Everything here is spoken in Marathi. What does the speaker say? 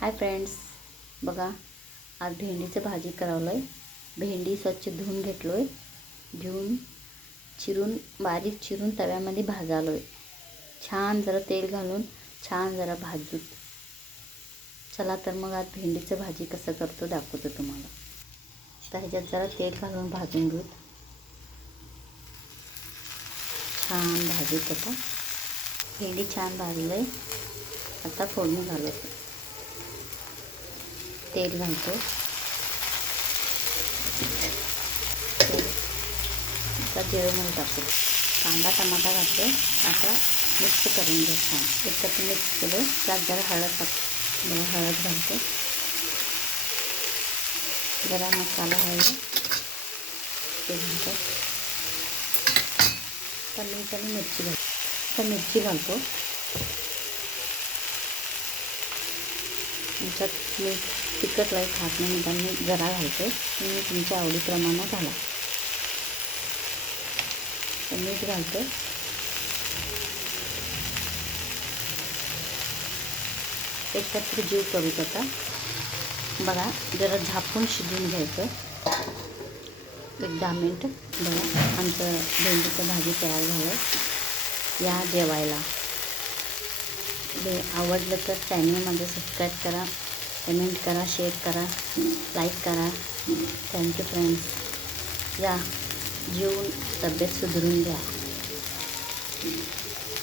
हाय फ्रेंड्स, बघा आज भेंडीची भाजी करावलं आहे. भेंडी स्वच्छ धुवून घेतलो आहे. घेऊन बारीक चिरून तव्यामध्ये भाजालो आहे. छान जरा तेल घालून छान जरा भाजूत. चला तर मग आज भेंडीचं भाजी कसं करतो दाखवतो तुम्हाला. तर ह्याच्यात जरा तेल घालून भाजून घेऊ. छान भाजूत. आता भेंडी छान भाजलं आहे. आता फोडणी घालतो. तेल घालतो. आता जिरं मोहरी टाकतो. कांदा टमाटा घालतो. आता मिक्स करून घ्या छान. एकत्र मिक्स केलं. त्यात जरा हळद टाकतो. हळद घालतो. जरा मसाला हळद ते घालतो. तर मीठ आणि मिरची घालतो. तर मिरची घालतो. त्याच्यात मी तिखट लाईट खात नाही म्हणून मी जरा घालते. तुम्ही तुमच्या आवडीप्रमाणे घाला. तर मीठ घालते. एकत्र जीव करू. आता बघा जरा झापून शिजून घ्यायचं. 1-10 मिनटं. बघा आमचं भेंडीचं भाजी तयार झालं. या जेवायला. आवडलं तर चॅनलमध्ये सबस्क्राईब करा, कमेंट करा, शेअर करा, लाईक करा. Thank you friends. या जेवून तब्येत सुधरून घ्या.